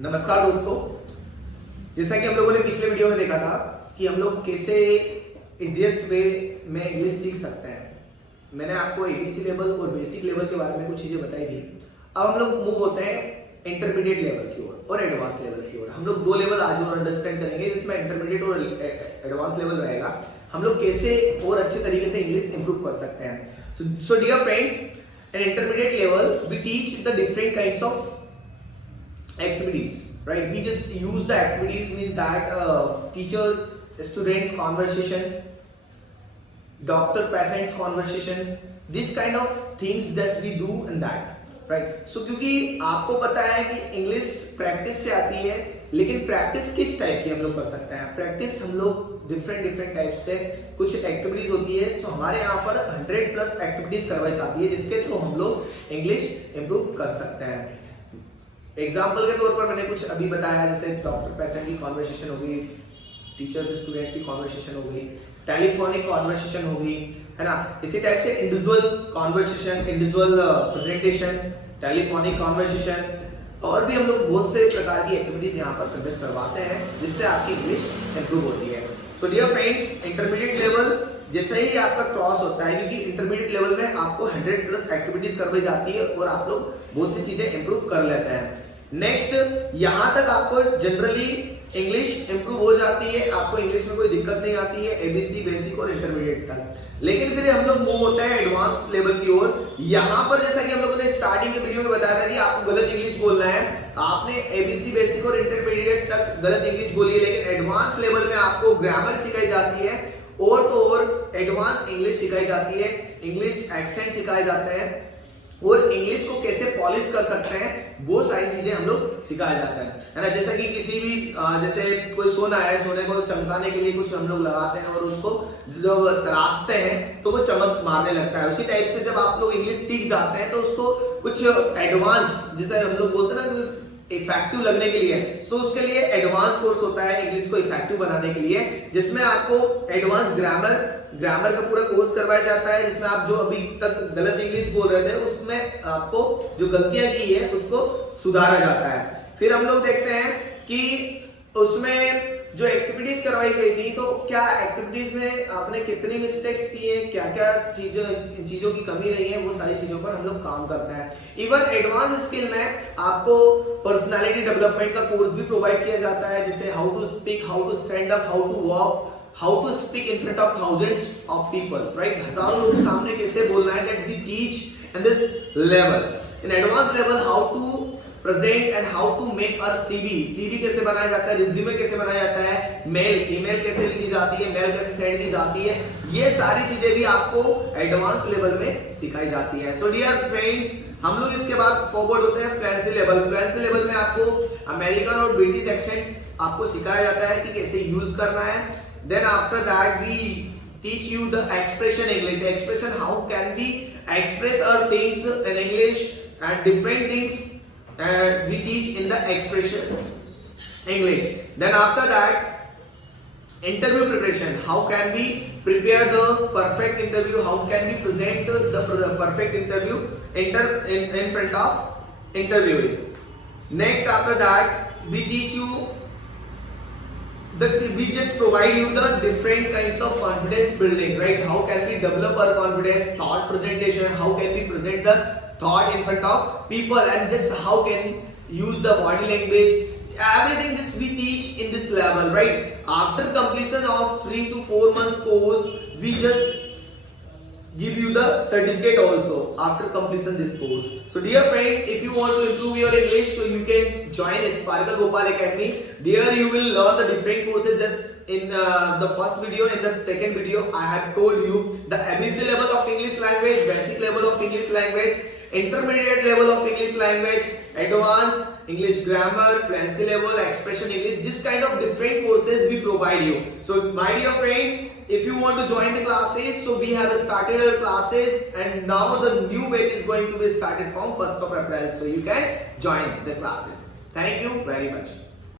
नमस्कार दोस्तों, जैसा कि हम लोगों ने पिछले वीडियो में देखा था कि हम लोग कैसे इजीएस्ट वे में इंग्लिश सीख सकते हैं। मैंने आपको एबीसी लेवल और बेसिक लेवल के बारे में कुछ चीज़ें बताई थी। अब हम लोग मूव होते हैं इंटरमीडिएट लेवल की ओर और एडवांस लेवल की ओर। हम लोग दो लेवल आज और अंडरस्टैंड करेंगे, जिसमें इंटरमीडिएट और एडवांस लेवल रहेगा। हम लोग कैसे और अच्छे तरीके से इंग्लिश इंप्रूव कर सकते हैं। So dear friends, in intermediate level we teach the different kinds of activities, right? We just use the activities means that teacher students conversation, doctor patients conversation, this kind of things that we do in that, right? So क्योंकि आपको पता है कि English practice से आती है, लेकिन practice किस टाइप की हम लोग कर सकते हैं। प्रैक्टिस हम लोग डिफरेंट टाइप से कुछ एक्टिविटीज होती है। सो हमारे यहाँ पर 100+ एक्टिविटीज करवाई जाती है, जिसके थ्रू हम लोग इंग्लिश इंप्रूव कर सकते हैं। एग्जाम्पल के तौर पर मैंने कुछ अभी बताया, जैसे डॉक्टर पेशेंट की कॉन्वर्सेशन हो गई, टीचर्स स्टूडेंट्स की कॉन्वर्सेशन हो गई, टेलीफोनिक कॉन्वर्सेशन हो गई, है ना। इसी टाइप से individual conversation, individual presentation, telephonic conversation, और भी हम लोग बहुत से प्रकार की एक्टिविटीज यहाँ पर कंडक्ट करवाते हैं, जिससे आपकी इंग्लिश इंप्रूव होती है। So dear friends, intermediate level जैसे ही आपका क्रॉस होता है, क्योंकि इंटरमीडिएट लेवल में आपको 100+ एक्टिविटीज करवाई जाती है और आप लोग बहुत सी चीजें इंप्रूव कर लेते हैं। नेक्स्ट, यहाँ तक आपको जनरली इंग्लिश इंप्रूव हो जाती है, आपको इंग्लिश में कोई दिक्कत नहीं आती है, एबीसी बेसिक और इंटरमीडिएट तक। लेकिन फिर हम लोग मूव होते हैं एडवांस लेवल की ओर। यहाँ पर जैसा कि हम लोगों ने स्टार्टिंग के वीडियो में बताया था कि आपको गलत इंग्लिश बोलना है। आपने एबीसी बेसिक और इंटरमीडिएट तक गलत इंग्लिश बोली है, लेकिन एडवांस लेवल में आपको ग्रामर सिखाई जाती है और तो और एडवांस इंग्लिश सिखाई जाती है, इंग्लिश एक्सेंट सिखाए जाते हैं, और इंग्लिश को कैसे पॉलिश कर सकते हैं, वो सारी चीजें हम लोग सिखाया जाता है ना। जैसा कि किसी भी जैसे कोई सोना है, सोने को चमकाने के लिए कुछ हम लोग लगाते हैं और उसको जब तराशते हैं तो वो चमक मारने लगता है। उसी टाइप से जब आप लोग इंग्लिश सीख जाते हैं तो उसको कुछ एडवांस, जिसे हम लोग बोलते हैं ना, इफेक्टिव लगने के लिए, सो उसके लिए एडवांस कोर्स होता है इंग्लिश को इफेक्टिव बनाने के लिए, जिसमें आपको एडवांस ग्रामर का पूरा कोर्स करवाया जाता है, जिसमें आप जो अभी तक गलत इंग्लिश बोल रहे थे उसमें आपको जो गलतियां की है उसको सुधारा जाता है। फिर हम लोग देखते हैं कि उसमें जो एक्टिविटीज करवाई गई थी, तो क्या एक्टिविटीज में आपने कितनी मिस्टेक्स की है, क्या क्या चीजों की कमी रही है, वो सारी चीजों पर हम लोग काम करते हैं। इवन एडवांस स्किल में आपको पर्सनालिटी डेवलपमेंट का कोर्स भी प्रोवाइड किया जाता है, जैसे how to speak, how to stand up, how to walk, how to speak in front of thousands of people, right. हजारों लोगों के सामने कैसे बोलना है, that we teach in this level. In advance level how to present and how to make a CV कैसे बनाया जाता है, रिज्यूमे कैसे बनाया जाता है, ईमेल कैसे लिखी जाती है, मेल कैसे सेंड की जाती है, ये सारी चीजें भी आपको एडवांस लेवल में सिखाई जाती है। सो डियर फ्रेंड्स, हम लोग इसके बाद फॉरवर्ड होते हैं फ्लुएंसी लेवल। फ्लुएंसी लेवल में आपको अमेरिकन और ब्रिटिश एक्सेंट आपको सिखाया जाता है कि कैसे यूज करना है। Then after that we teach you the expression English. Expression, how can we express our things in English, and different things we teach in the expression English. Then after that, interview preparation. How can we prepare the perfect interview? How can we present the perfect interview in front of interviewing? Next, after that, we teach you we just provide you the different kinds of confidence building, right? How can we develop our confidence, thought presentation, how can we present the thought in front of people, and just how can use the body language, everything just we teach in this level, right? After completion of 3 to 4 months course, we just give you the certificate also after completion this course. So dear friends, if you want to improve your English, so you can join Sparkle Gopal Academy. There you will learn the different courses. Just in the first video, in the second video, I have told you the ABC level of English language, basic level of English language, intermediate level of English language, advanced English grammar, fluency level, expression English. This kind of different courses we provide you. So my dear friends, if you want to join the classes, so we have started our classes, and now the new batch is going to be started from 1st of April. So you can join the classes. Thank you very much.